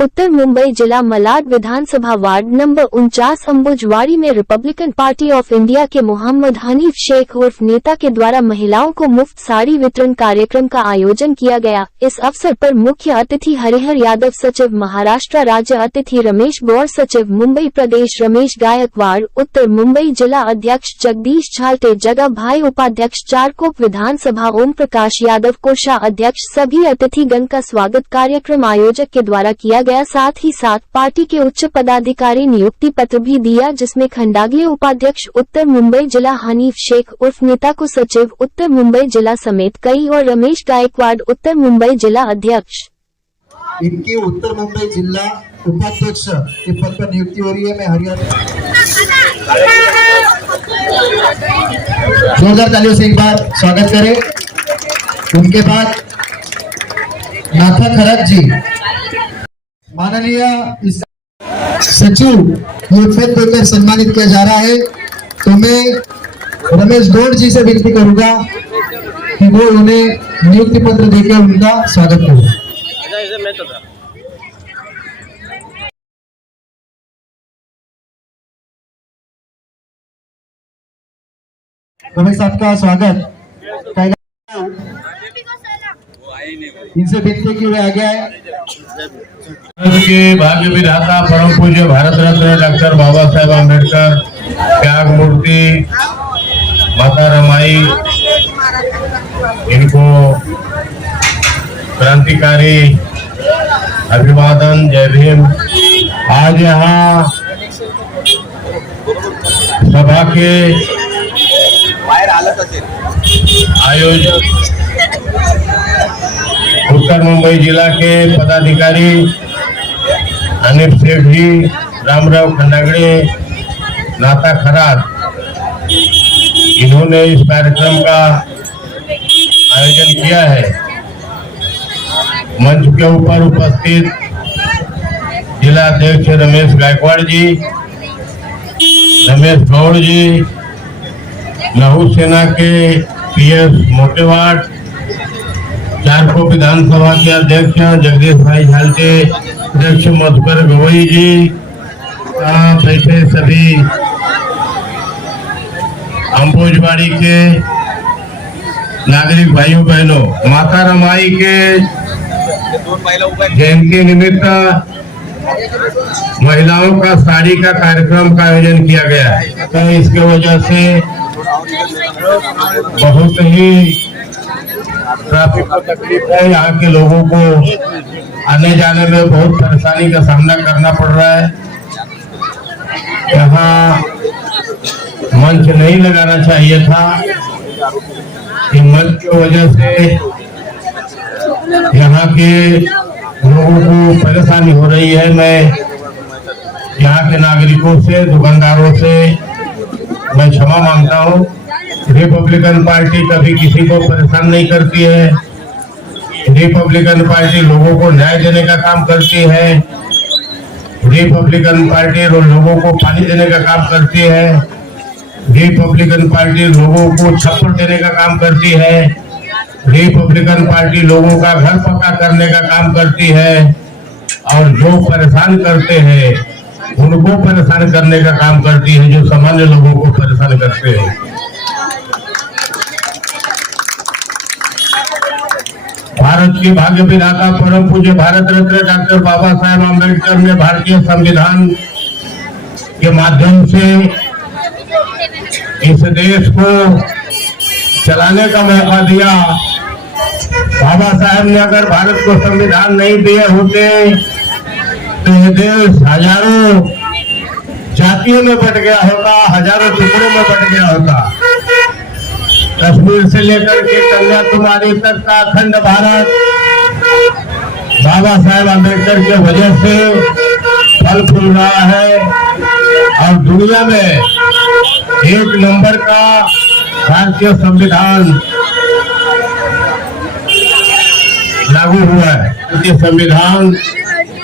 उत्तर मुंबई जिला मलाड विधानसभा ward number 49 Ambujwadi में Republican party of India के मोहम्मद हनीफ शेख उर्फ नेता के द्वारा महिलाओं को मुफ्त साड़ी वितरण कार्यक्रम का आयोजन किया गया। इस अवसर पर मुख्य अतिथि हरिहर यादव, सचिव महाराष्ट्र राज्य अतिथि रमेश गौर, सचिव मुंबई प्रदेश रमेश गायकवाड़, उत्तर मुंबई जिला अध्यक्ष जगदीश झालटे, जगह भाई उपाध्यक्ष चारकोप विधानसभा ओम प्रकाश यादव, कोषाध्यक्ष सभी अतिथिगण का स्वागत कार्यक्रम आयोजक के द्वारा किया गया। साथ ही साथ पार्टी के उच्च पदाधिकारी नियुक्ति पत्र भी दिया, जिसमें खंडागले उपाध्यक्ष उत्तर मुंबई जिला हनीफ शेख उर्फ नेता को सचिव उत्तर मुंबई जिला समेत कई और रमेश गायकवाड़ उत्तर मुंबई जिला अध्यक्ष इनकी उत्तर मुंबई जिला उपाध्यक्ष के पद पर नियुक्ति हो रही है। मैं हरियाणा जोरदार तालियों से एक बार स्वागत करें। उनके बाद नाथा खरक जी, माननीय सचिव ये पद देकर सम्मानित किया जा रहा है। तो मैं रमेश गौड़ जी से विनती करूंगा कि वो उन्हें नियुक्ति पत्र देकर उनका स्वागत करें। रमेश साहब का स्वागत इनसे विनती की हुए आगे आए। भारत के भाग्य विधाता परम पूज्य भारत रत्न डॉक्टर बाबा साहेब अम्बेडकर, त्याग मूर्ति माता रमाई, इनको क्रांतिकारी अभिवादन, जय भीम। आज यहाँ सभा के आयोजक उत्तर मुंबई जिला के पदाधिकारी हनीफ शेख जी, रामराव खंडागड़े, नाथा खरात, इन्होंने इस कार्यक्रम का आयोजन किया है। मंच के ऊपर उपस्थित जिला अध्यक्ष रमेश गायकवाड़ जी, रमेश गौड़ जी, लहू सेना के पीएस मोटेवाट, चारकोप विधानसभा के अध्यक्ष जगदीश भाई झालटे, अध्यक्ष मधुकर गवई जी, बैठे सभी अंबुजवाड़ी के नागरिक भाइयों बहनों, माता रमाई के जयंती निमित्त महिलाओं का साड़ी का कार्यक्रम का आयोजन किया गया है। तो इसके वजह से बहुत ही ट्रैफिक को तकलीफ है, यहाँ के लोगों को आने जाने में बहुत परेशानी का सामना करना पड़ रहा है। यहाँ मंच नहीं लगाना चाहिए था, कि मंच की वजह से यहाँ के लोगों को परेशानी हो रही है। मैं यहाँ के नागरिकों से, दुकानदारों से मैं क्षमा मांगता हूँ। रिपब्लिकन पार्टी कभी किसी को परेशान नहीं करती है। रिपब्लिकन पार्टी लोगों को न्याय देने का काम करती है। रिपब्लिकन पार्टी लोगों को पानी देने का काम करती है। रिपब्लिकन पार्टी लोगों को छप्पर देने का काम करती है। रिपब्लिकन पार्टी लोगों का घर पक्का करने का काम करती है। और जो परेशान करते हैं उनको परेशान करने का काम करती है, जो सामान्य लोगों को परेशान करते हैं। भारत के भाग्य विधाता परम पूज्य भारत रत्न डॉक्टर बाबा साहेब अम्बेडकर ने भारतीय संविधान के माध्यम से इस देश को चलाने का मौका दिया। बाबा साहेब ने अगर भारत को संविधान नहीं दिए होते तो ये देश हजारों जातियों में बट गया होता, हजारों टुकड़ों में बट गया होता। कश्मीर से लेकर के कन्याकुमारी तक का अखंड भारत बाबा साहेब अम्बेडकर के वजह से फल फूल रहा है और दुनिया में एक नंबर का भारतीय संविधान लागू हुआ है। ये संविधान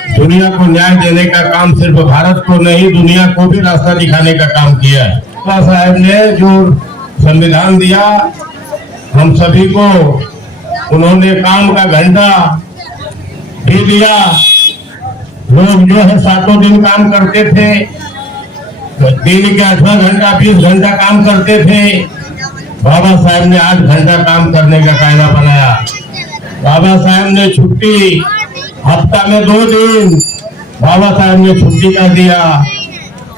दुनिया को न्याय देने का काम सिर्फ भारत को नहीं, दुनिया को भी रास्ता दिखाने का काम किया है। बाबा साहेब ने जो संविधान दिया हम सभी को, उन्होंने काम का घंटा भी दिया लोग जो है 7 दिन काम करते थे, दिन के 8 घंटा 20 घंटा काम करते थे। बाबा साहब ने 8 घंटा काम करने का कायदा बनाया। बाबा साहब ने छुट्टी हफ्ता में 2 दिन बाबा साहब ने छुट्टी कर दिया।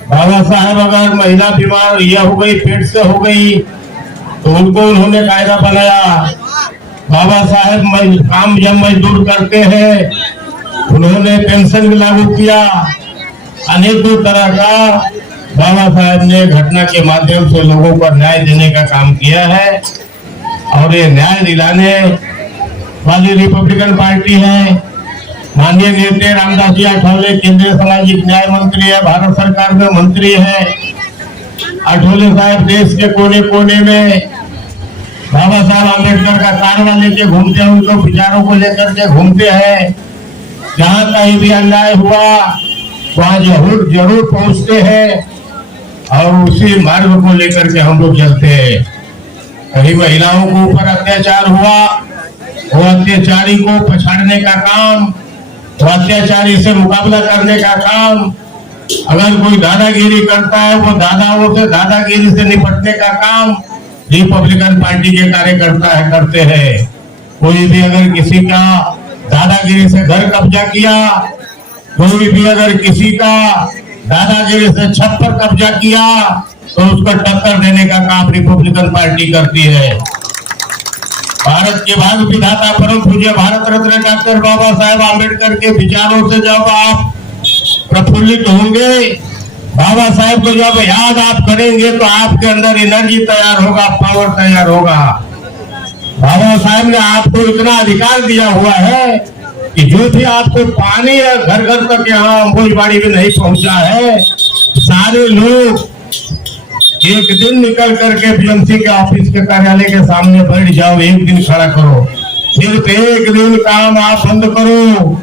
बाबा साहब अगर महिला बीमार यह हो गई, पेट से हो गई, तो उनको उन्होंने कायदा बनाया। बाबा साहब काम जब मजदूर करते हैं, उन्होंने पेंशन भी लागू किया। अनेकों तरह का बाबा साहब ने घटना के माध्यम से लोगों को न्याय देने का काम किया है। और ये न्याय दिलाने वाली रिपब्लिकन पार्टी है। माननीय नेता रामदास जी आठवले केंद्रीय सामाजिक न्याय मंत्री है, भारत सरकार में मंत्री है। आठवले साहब देश के कोने कोने में बाबा साहब आम्बेडकर का कारवा लेके घूमते हैं, उनको विचारों को लेकर के घूमते हैं। जहाँ कहीं भी अन्याय हुआ वहाँ जरूर पहुँचते हैं और उसी मार्ग को लेकर के हम लोग चलते हैं। कहीं महिलाओं के ऊपर अत्याचार हुआ, वो अत्याचारी को पछाड़ने का काम, वो अत्याचारी से मुकाबला करने का काम। अगर कोई दादागिरी करता है, वो दादाओं से दादागिरी से निपटने का काम रिपब्लिकन पार्टी के कार्यकर्ता करते हैं। कोई भी अगर किसी का दादागिरी से घर कब्जा किया, कोई भी अगर किसी का दादागिरी से छत पर कब्जा किया, तो उसको टक्कर देने का काम रिपब्लिकन पार्टी करती है। भारत के भाग्य विधाता परम पूज्य भारत रत्न डॉक्टर बाबा साहेब आम्बेडकर के विचारों से जब आप प्रफुल्लित होंगे, बाबा साहेब को जब याद आप करेंगे, तो आपके अंदर एनर्जी तैयार होगा, पावर तैयार होगा। बाबा साहेब ने आपको इतना अधिकार दिया हुआ है कि जो भी आपको पानी है घर घर तक यहाँ अम्बोजबाड़ी में नहीं पहुंचा है, सारे लोग एक दिन निकल करके बीएमसी के ऑफिस के कार्यालय के सामने बैठ जाओ, एक दिन खड़ा करो, सिर्फ एक दिन काम आप बंद करो।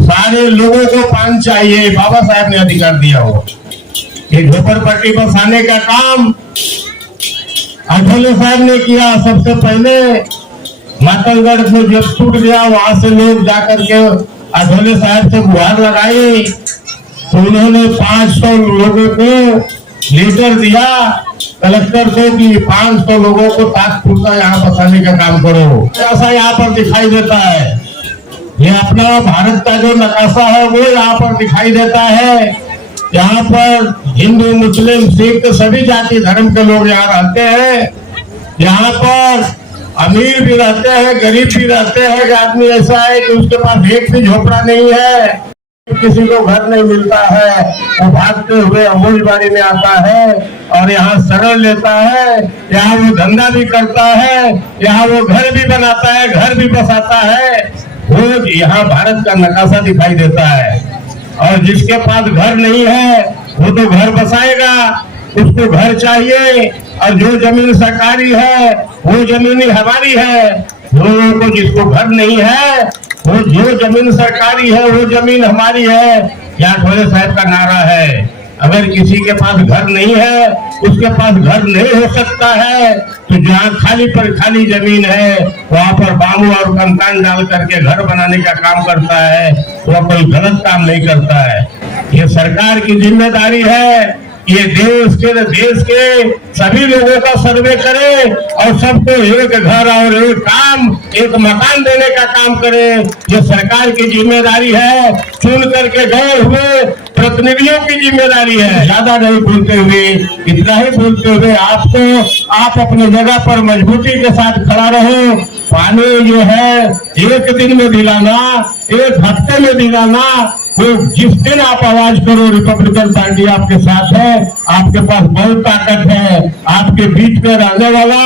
सारे लोगों को पानी चाहिए, बाबा साहब ने अधिकार दिया हो। ये झोपड़पट्टी बसाने का काम आठवले साहब ने किया। सबसे पहले मातलगढ़ में जब टूट गया, वहां से लोग जाकर के आठवले साहब से गुहार लगाई, तो उन्होंने 500 लोगों को लेटर दिया कलेक्टर को कि 500 लोगों को ताजपुर यहाँ बसाने का काम करो। ऐसा यहाँ पर दिखाई देता है, ये अपना भारत का जो नकाशा है वो यहाँ पर दिखाई देता है। यहाँ पर हिंदू मुस्लिम सिख सभी जाति धर्म के लोग यहाँ रहते हैं। यहाँ पर अमीर भी रहते हैं, गरीब भी रहते हैं। आदमी ऐसा है कि उसके पास एक भी झोपड़ा नहीं है, किसी को घर नहीं मिलता है, वो भागते हुए अम्बोजबाड़ी में आता है और यहाँ शरण लेता है। यहाँ वो धंधा भी करता है, यहाँ वो घर भी बनाता है, घर भी बसाता है। वो यहाँ भारत का नकाशा दिखाई देता है। और जिसके पास घर नहीं है वो तो घर बसाएगा, उसको घर चाहिए। और जो जमीन सरकारी है वो जमीन हमारी है। लोगों को जिसको घर नहीं है, वो जो जमीन सरकारी है वो जमीन हमारी है। यहाँ आठवले साहब का नारा है, अगर किसी के पास घर नहीं है, उसके पास घर नहीं हो सकता है, तो जहाँ खाली पर खाली जमीन है वहाँ पर बांबू और कंकान डाल करके घर बनाने का काम करता है, वो कोई गलत काम नहीं करता है। ये सरकार की जिम्मेदारी है, ये देश के सभी लोगों का सर्वे करे और सबको एक घर और एक काम, एक मकान देने का काम करे। ये सरकार की जिम्मेदारी है, चुन करके गए हुए प्रतिनिधियों की जिम्मेदारी है। ज्यादा नहीं बोलते हुए, इतना ही बोलते हुए आप अपनी जगह पर मजबूती के साथ खड़ा रहो। पानी जो है एक दिन में दिलाना, एक हफ्ते में दिलाना, वो जिस दिन आप आवाज करो रिपब्लिकन पार्टी आपके साथ है। आपके पास बहुत ताकत है, आपके बीच में रहने वाला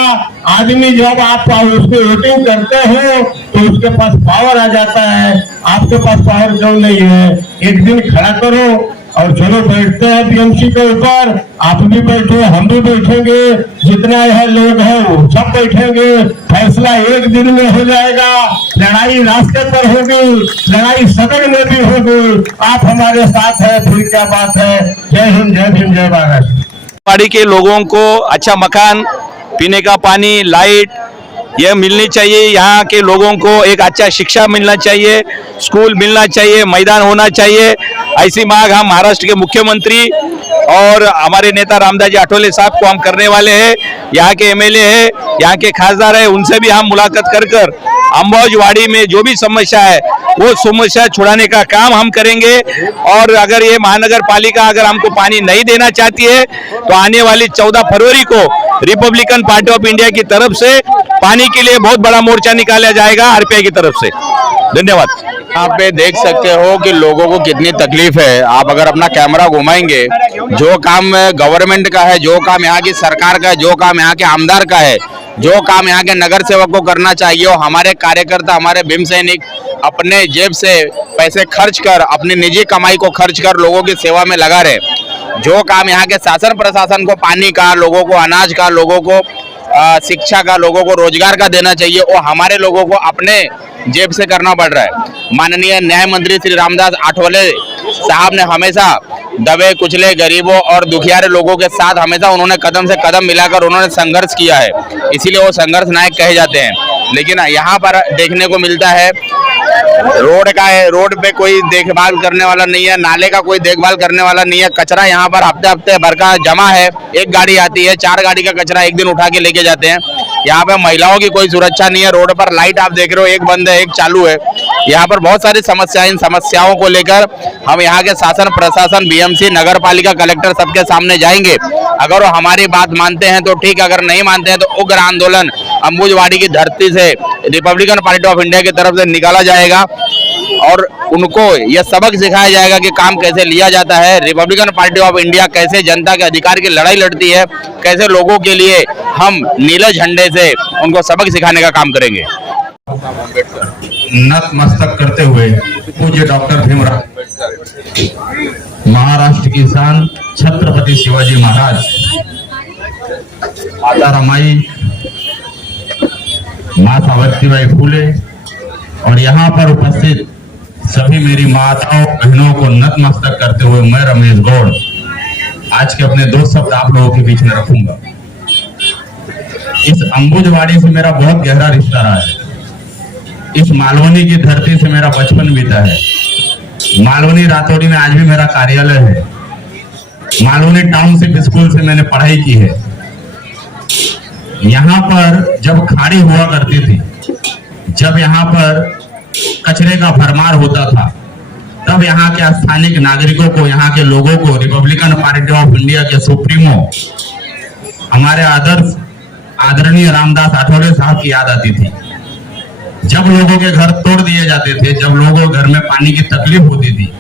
आदमी जब आप उसको वोटिंग करते हो तो उसके पास पावर आ जाता है। आपके पास पावर क्यों नहीं है? एक दिन खड़ा करो और चलो बैठते हैं बीएमसी के ऊपर। आप भी बैठो, हम भी बैठेंगे, जितना यह लोग हैं वो सब बैठेंगे। फैसला एक दिन में हो जाएगा। लड़ाई रास्ते पर होगी, लड़ाई सदन में भी होगी। आप हमारे साथ हैं, फिर क्या बात है। जय हिंद, जय भीम, जय भारत। पहाड़ी के लोगों को अच्छा मकान, पीने का पानी, लाइट यह मिलनी चाहिए। यहाँ के लोगों को एक अच्छा शिक्षा मिलना चाहिए, स्कूल मिलना चाहिए, मैदान होना चाहिए। ऐसी मांग हम महाराष्ट्र के मुख्यमंत्री और हमारे नेता रामदास जी आठवले साहब को हम करने वाले हैं। यहाँ के एमएलए है, यहाँ के खासदार है, उनसे भी हम मुलाकात कर अंबुजवाड़ी में जो भी समस्या है वो समस्या छुड़ाने का काम हम करेंगे। और अगर ये महानगर पालिका अगर हमको पानी नहीं देना चाहती है तो आने वाली 14 फरवरी को रिपब्लिकन पार्टी ऑफ इंडिया की तरफ से पानी के लिए बहुत बड़ा मोर्चा निकाला जाएगा आरपीआई की तरफ से। धन्यवाद। यहाँ पे देख सकते हो कि लोगों को कितनी तकलीफ है। आप अगर अपना कैमरा घुमाएंगे, जो काम गवर्नमेंट का है, जो काम यहाँ की सरकार का है, जो काम यहाँ के आमदार का है, जो काम यहाँ के नगर सेवक को करना चाहिए, वो हमारे कार्यकर्ता, हमारे भीम सैनिक अपने जेब से पैसे खर्च कर, अपनी निजी कमाई को खर्च कर लोगों की सेवा में लगा रहे। जो काम यहाँ के शासन प्रशासन को पानी का, लोगों को अनाज का, लोगों को शिक्षा का, लोगों को रोजगार का देना चाहिए, वो हमारे लोगों को अपने जेब से करना पड़ रहा है। माननीय न्याय मंत्री श्री रामदास आठवले साहब ने हमेशा दबे कुचले गरीबों और दुखियारे लोगों के साथ हमेशा उन्होंने कदम से कदम मिलाकर उन्होंने संघर्ष किया है, इसीलिए वो संघर्ष नायक कहे जाते हैं। लेकिन यहाँ पर देखने को मिलता है रोड का है, रोड पे कोई देखभाल करने वाला नहीं है, नाले का कोई देखभाल करने वाला नहीं है। कचरा यहाँ पर हफ्ते हफ्ते भर का जमा है, एक गाड़ी आती है, 4 गाड़ी का कचरा एक दिन उठा के लेके जाते हैं। यहाँ पे महिलाओं की कोई सुरक्षा नहीं है। रोड पर लाइट आप देख रहे हो, एक बंद है, एक चालू है। यहाँ पर बहुत सारी समस्याएं, इन समस्याओं को लेकर हम यहाँ के शासन प्रशासन, बीएमसी, नगर पालिका, कलेक्टर सबके सामने जाएंगे। अगर वो हमारी बात मानते हैं तो ठीक, अगर नहीं मानते हैं तो उग्र आंदोलन अंबुजवाड़ी की धरती से रिपब्लिकन पार्टी ऑफ इंडिया की तरफ से निकाला जाएगा और उनको यह सबक सिखाया जाएगा कि काम कैसे लिया जाता है। रिपब्लिकन पार्टी ऑफ इंडिया कैसे जनता के अधिकार की लड़ाई लड़ती है, कैसे लोगों के लिए हम नीले झंडे से उनको सबक सिखाने का काम करेंगे। नतमस्तक करते हुए पूज्य डॉक्टर भीमराव महाराष्ट्र की शान छत्रपति शिवाजी महाराज, माता रमाई, मां सावित्रीबाई फुले और यहाँ पर उपस्थित सभी मेरी माताओं बहनों को नतमस्तक करते हुए मैं रमेश गौड़ आज के अपने 2 शब्द आप लोगों के बीच में रखूंगा। इस अंबुजवाड़ी से मेरा बहुत गहरा रिश्ता रहा है। इस मालवनी की धरती से मेरा बचपन बीता है। मालवनी रातौड़ी में आज भी मेरा कार्यालय है। मालवनी टाउनशिप स्कूल से मैंने पढ़ाई की है। यहाँ पर जब खाड़ी हुआ करती थी, जब यहाँ पर कचरे का भरमार होता था, तब यहाँ के स्थानीय नागरिकों को, यहाँ के लोगों को रिपब्लिकन पार्टी ऑफ इंडिया के सुप्रीमो हमारे आदरणीय रामदास आठवले साहब की याद आती थी। जब लोगों के घर तोड़ दिए जाते थे, जब लोगों के घर में पानी की तकलीफ होती थी,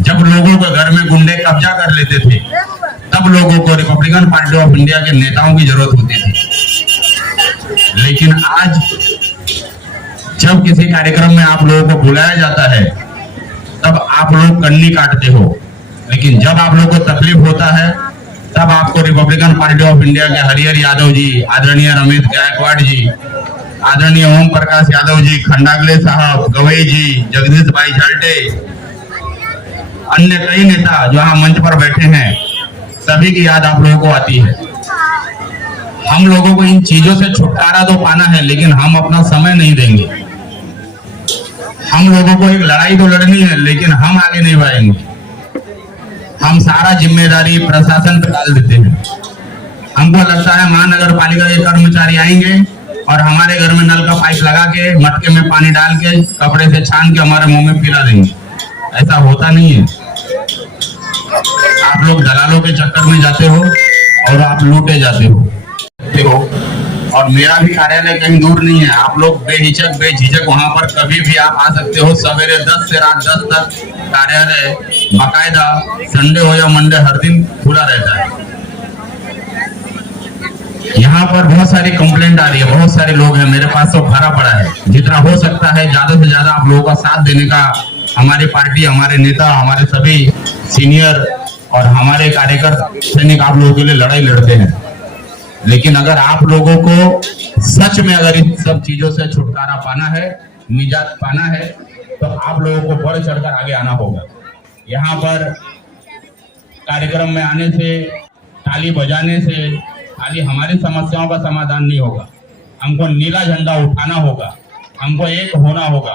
जब लोगों के घर में गुंडे कब्जा कर लेते थे, तब लोगों को रिपब्लिकन पार्टी ऑफ इंडिया के नेताओं की जरूरत होती थी। लेकिन आज जब किसी कार्यक्रम में आप लोगों को बुलाया जाता है, तब आप लोग कन्नी काटते हो। लेकिन जब आप लोगों को तकलीफ होता है, तब आपको रिपब्लिकन पार्टी ऑफ इंडिया के हरिहर यादव जी, आदरणीय रमेश गायकवाड़ जी, आदरणीय ओम प्रकाश यादव जी, खंडागले साहब, गवई जी, जगदीश भाई झाल्टे, अन्य कई नेता जो यहाँ मंच पर बैठे हैं, सभी की याद आप लोगों को आती है। हम लोगों को इन चीजों से छुटकारा तो पाना है, लेकिन हम अपना समय नहीं देंगे। हम लोगों को एक लड़ाई तो लड़नी है, लेकिन हम आगे नहीं बढ़ेंगे। हम सारा जिम्मेदारी प्रशासन पर डाल देते हैं। हमको लगता है महानगर पालिका के कर्मचारी आएंगे और हमारे घर में नल का पाइप लगा के, मटके में पानी डाल के, कपड़े से छान के हमारे मुंह में पिला देंगे। ऐसा होता नहीं है। आप लोग दलालों के चक्कर में जाते हो और आप लूटे जाते हो। और मेरा भी कार्यालय कहीं दूर नहीं है। आप लोग बेहिचक बेझिझक वहां पर कभी भी आप आ सकते हो। सवेरे 10 से रात 10 तक कार्यालय बाकायदा संडे हो या मंडे हर दिन खुला रहता है। यहाँ पर बहुत सारी कंप्लेंट आ रही है, बहुत सारे लोग हैं, मेरे पास तो भरा पड़ा है। जितना हो सकता है ज्यादा से ज्यादा आप लोगों का साथ देने का हमारी पार्टी, हमारे नेता, हमारे सभी सीनियर और हमारे कार्यकर्ता सैनिक आप लोगों के लिए लड़ाई लड़ते हैं। लेकिन अगर आप लोगों को सच में अगर इन सब चीजों से छुटकारा पाना है, निजात पाना है, तो आप लोगों को बढ़ चढ़कर आगे आना होगा। यहाँ पर कार्यक्रम में आने से, ताली बजाने से खाली हमारी समस्याओं का समाधान नहीं होगा। हमको नीला झंडा उठाना होगा, हमको एक होना होगा,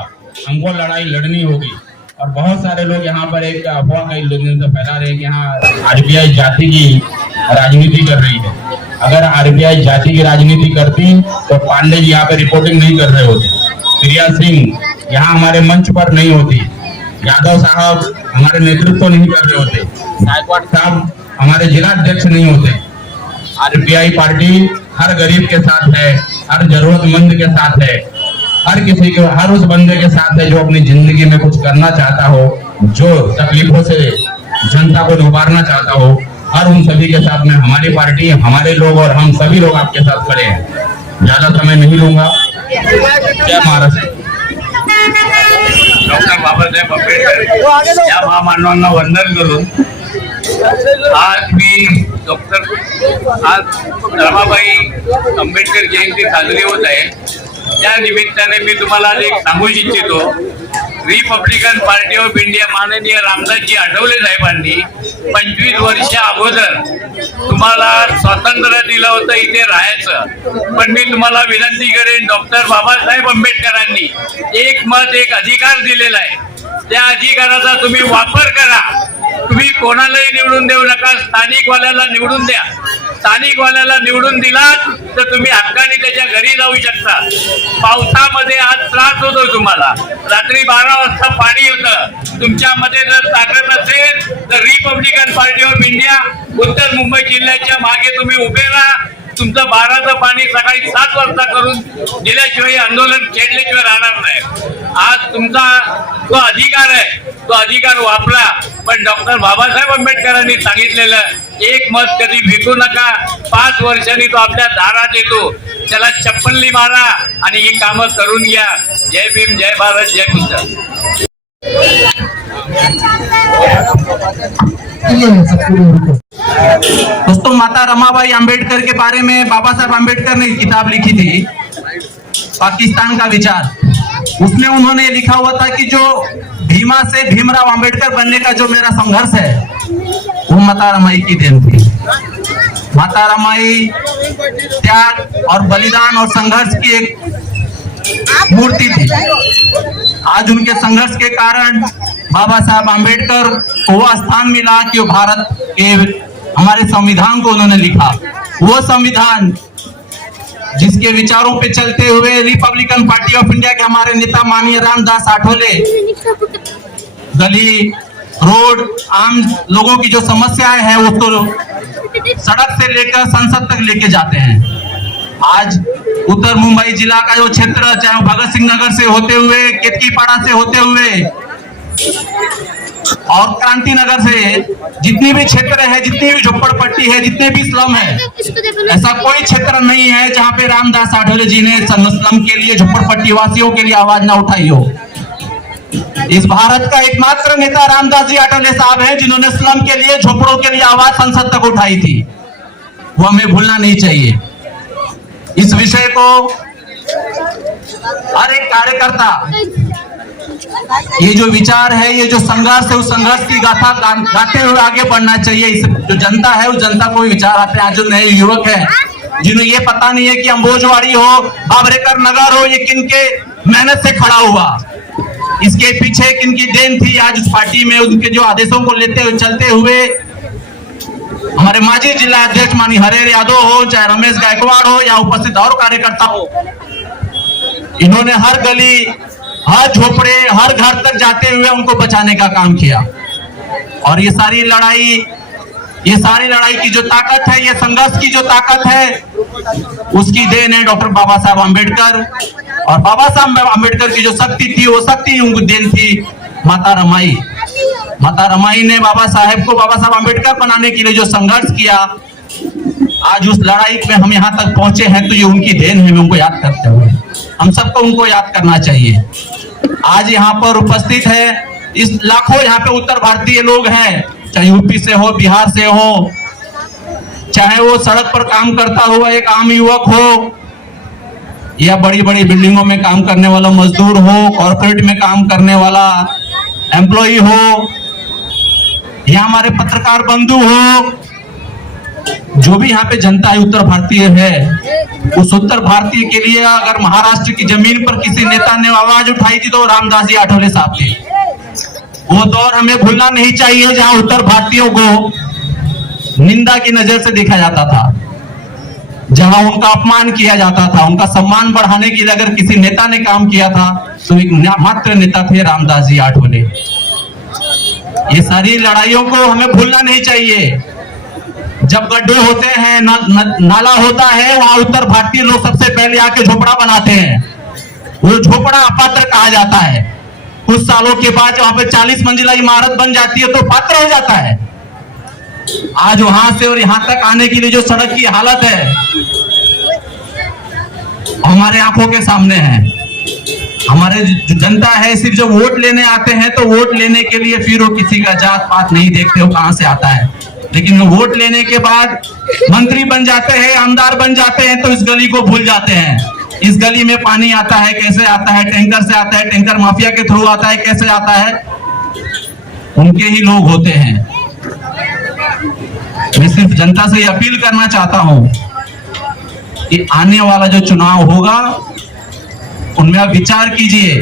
हमको लड़ाई लड़नी होगी। और बहुत सारे लोग यहाँ पर एक अफवाह कई दिन से फैला रहे हैं कि यहाँ आरपीआई जाति की राजनीति कर रही है। अगर आरपीआई जाति की राजनीति करती तो पांडे जी यहाँ पे रिपोर्टिंग नहीं कर रहे होते, प्रिया सिंह यहाँ हमारे मंच पर नहीं होती, यादव साहब हमारे नेतृत्व नहीं कर रहे होते, गायकवाड़ साहब हमारे जिला अध्यक्ष नहीं होते। आरपीआई पार्टी हर गरीब के साथ है, हर जरूरतमंद के साथ है, हर किसी के, हर उस बंदे के साथ है जो अपनी जिंदगी में कुछ करना चाहता हो, जो तकलीफों से जनता को उबारना चाहता हो, हर उन सभी के साथ में हमारी पार्टी, हमारे लोग और हम सभी लोग आपके साथ खड़े हैं। ज्यादा समय नहीं लूंगा। जय महाराष्ट्र। डॉक्टर बाबासाहेब आंबेडकर या महामानवांना वंदन करून आज रमाबाई आंबेडकर जयंती साजरी होत आहे। त्या निमित्ताने मी तुम्हाला एक सांगू इच्छितो, रिपब्लिकन पार्टी ऑफ इंडिया माननीय रामदासजी आठवले साहेबांनी 25 वर्ष अगोदर तुम्हाला स्वातंत्र्य दिलं होतं इथे राहायचं। पण मी तुम्हाला विनंती करेन, डॉक्टर बाबासाहेब आंबेडकरांनी एक मत एक अधिकार दिलेला आहे, त्या अधिकाराचा तुम्ही वापर करा। तुम्ही कोणालाही निवडून देऊ नका, स्थानिक वाल्याला निवडून द्या। स्थानिक वाल्याला निवडून दिलात तर तुम्ही हक्काने त्याच्या घरी जाऊ शकता। पावसामध्ये आज त्रास होतो तुम्हाला, रात्री 12 वाजता पाणी होतं, तुमच्यामध्ये जर ताकद नसेल तर रिपब्लिकन पार्टी ऑफ इंडिया उत्तर मुंबई जिल्ह्याच्या मागे तुम्ही उभे राहा। तुमचं 12चं पाणी सकाळी 7 वाजता करून दिल्याशिवाय आंदोलन छेडल्याशिवाय राहणार नाही। आज तुमचा जो अधिकार आहे तो अधिकार वापरा, पण डॉक्टर बाबासाहेब आंबेडकरांनी सांगितलेलं एक मत कधी विकू नका। 5 वर्षांनी तो आपल्या दारात येतो, त्याला चप्पली मारा आणि ही कामं करून घ्या। जय भीम, जय भारत, जय बुद्ध। दोस्तों, माता रमाबाई आंबेडकर के बारे में बाबा साहब आंबेडकर ने किताब लिखी थी, पाकिस्तान का विचार। उसमें उन्होंने लिखा हुआ था कि जो भीमा से भीमराव आंबेडकर बनने का जो मेरा संघर्ष है वो माता रमाई की देन थी। माता रमाई त्याग और बलिदान और संघर्ष की एक मूर्ति थी। आज उनके संघर्ष के कारण बाबा साहब आंबेडकर को वह स्थान मिला कि वो भारत के हमारे संविधान को उन्होंने लिखा। वो संविधान जिसके विचारों पे चलते हुए रिपब्लिकन पार्टी ऑफ इंडिया के हमारे नेता माननीय रामदास आठवले गली रोड आम लोगों की जो समस्याएं हैं उसको सड़क से लेकर संसद तक लेके जाते हैं। आज उत्तर मुंबई जिला का जो क्षेत्र, चाहे भगत सिंह नगर से होते हुए, केतकीपाड़ा से होते हुए और क्रांति नगर से, जितनी भी क्षेत्र है, जितनी भी झोपड़पट्टी है, जितने भी स्लम है, ऐसा कोई क्षेत्र नहीं है जहां पे रामदास आठवले जी ने स्लम के लिए, झोपड़पट्टी वासियों के लिए आवाज ना उठाई हो। इस भारत का एकमात्र नेता रामदास जी आठवले साहब हैं जिन्होंने स्लम के लिए, झोपड़ों के लिए आवाज संसद तक उठाई थी। वो हमें भूलना नहीं चाहिए। इस विषय को हर एक कार्यकर्ता, ये जो विचार है, ये जो संघर्ष है, उस संघर्ष की गाथा गाते हुए आगे बढ़ना चाहिए। इस जो जनता है उस जनता को विचार आते हैं। आज जो नए युवक है जिन्हें ये पता नहीं है कि अंबोजवाड़ी हो, बाबरेकर नगर हो, ये किनके मेहनत से खड़ा हुआ, इसके पीछे किनकी देन थी। आज उस पार्टी में उनके जो आदेशों को लेते हुए चलते हुए हमारे माजी जिला अध्यक्ष मानी हरेर यादव हो, चाहे रमेश गायकवाड़ हो या उपस्थित और कार्यकर्ता हो, इन्होंने हर गली, हर झोपड़े, हर घर तक जाते हुए उनको बचाने का काम किया। और ये सारी लड़ाई की जो ताकत है, ये संघर्ष की जो ताकत है, उसकी देन है डॉक्टर बाबा साहब आंबेडकर। और बाबा साहब आंबेडकर की जो शक्ति थी, वो शक्ति उनकी देन थी माता रमाई। माता रमाई ने बाबा साहब को बाबा साहब आंबेडकर बनाने के लिए जो संघर्ष किया, आज उस लड़ाई में हम यहाँ तक पहुंचे हैं, तो ये उनकी देन है। उनको याद करते हुए हम सबको उनको याद करना चाहिए। आज यहाँ पर उपस्थित है इस लाखों यहाँ पे उत्तर भारतीय लोग हैं, चाहे यूपी से हो, बिहार से हो, चाहे वो सड़क पर काम करता हुआ एक आम युवक हो या बड़ी बड़ी बिल्डिंगों में काम करने वाला मजदूर हो, कॉर्पोरेट में काम करने वाला एम्प्लॉय हो, या हमारे पत्रकार बंधु हो, जो भी यहाँ पे जनता है उत्तर भारतीय है, उस उत्तर भारतीय के लिए अगर महाराष्ट्र की जमीन पर किसी नेता ने आवाज उठाई थी तो रामदास जी आठवले साहब थे। वो दौर हमें भूलना नहीं चाहिए जहां उत्तर भारतीयों को निंदा की नजर से देखा जाता था, जहां उनका अपमान किया जाता था। उनका सम्मान बढ़ाने के लिए अगर किसी नेता ने काम किया था तो एक मात्र नेता थे रामदास जी आठवले। ये सारी लड़ाइयों को हमें भूलना नहीं चाहिए। जब गड्ढे होते हैं, नाला होता है, वहां उत्तर भारतीय लोग सबसे पहले आके झोपड़ा बनाते हैं। वो झोपड़ा अपात्र कहा जाता है। कुछ सालों के बाद वहां पे 40 मंजिला इमारत बन जाती है तो पात्र हो जाता है। आज वहां से और यहां तक आने के लिए जो सड़क की हालत है हमारे आंखों के सामने है। हमारे जो जनता है सिर्फ जब वोट लेने आते हैं तो वोट लेने के लिए फिर वो किसी का जात पात नहीं देखते हो कहां से आता है, लेकिन वोट लेने के बाद मंत्री बन जाते हैं, आमदार बन जाते हैं तो इस गली को भूल जाते हैं। इस गली में पानी आता है, कैसे आता है, टैंकर से आता है, टैंकर माफिया के थ्रू आता है, कैसे आता है, उनके ही लोग होते हैं। मैं सिर्फ जनता से अपील करना चाहता हूं कि आने वाला जो चुनाव होगा उनमें आप विचार कीजिए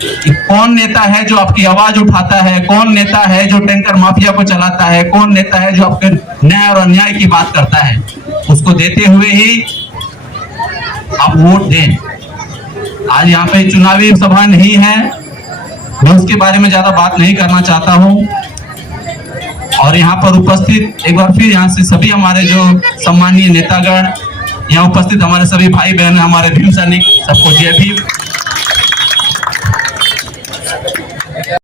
कि कौन नेता है जो आपकी आवाज उठाता है, कौन नेता है जो टैंकर माफिया को चलाता है, कौन नेता है जो आपके न्याय और अन्याय की बात करता है। उसको देते हुए ही आप वोट दें। आज यहाँ पे चुनावी सभा नहीं है, मैं उसके बारे में ज्यादा बात नहीं करना चाहता हूँ। और यहाँ पर उपस्थित एक बार फिर यहाँ से सभी हमारे जो सम्मानीय नेतागण, यहाँ उपस्थित हमारे सभी भाई बहन, हमारे भीम सैनिक, सबको जय भीम।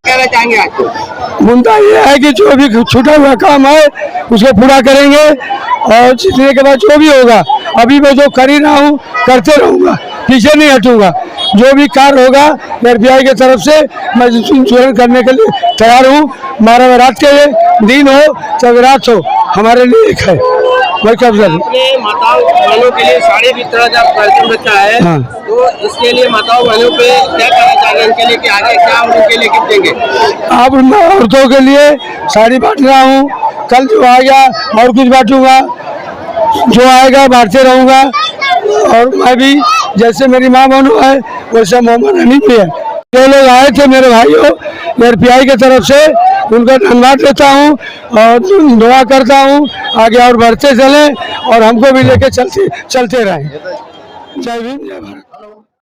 कहना चाहेंगे आज? मुद्दा ये है कि जो भी छूटा हुआ काम है उसको पूरा करेंगे और जीतने के बाद जो भी होगा, अभी मैं जो कर ही रहा हूँ करते रहूँगा, पीछे नहीं हटूंगा। जो भी कार्य होगा RBI की तरफ से मैं इंश्योरेंस करने के लिए तैयार हूँ। 12 रात के दिन हो चाहे रात हो, हमारे लिए एक है। आपने माताओं बहनों के लिए साड़ी वितरण का कार्यक्रम रखा है, हाँ। तो इसके लिए माताओं बहनों पे क्या कहना चाहेंगे, इनके लिए कि आगे क्या उनके लिए गिफ्ट देंगे? अब मैं औरतों के लिए साड़ी बांट रहा हूँ, कल जो आएगा और कुछ बांटूंगा, जो आएगा बांटते रहूँगा। और मैं भी जैसे मेरी माँ बहनों है वैसे मोहम्मद हनीफ भी है। जो लोग आए थे मेरे भाइयों RBI की तरफ से, उनका धन्यवाद देता हूँ और दुआ करता हूँ आगे और बढ़ते चलें और हमको भी लेके चलते रहें। जय भीम, जय भारत।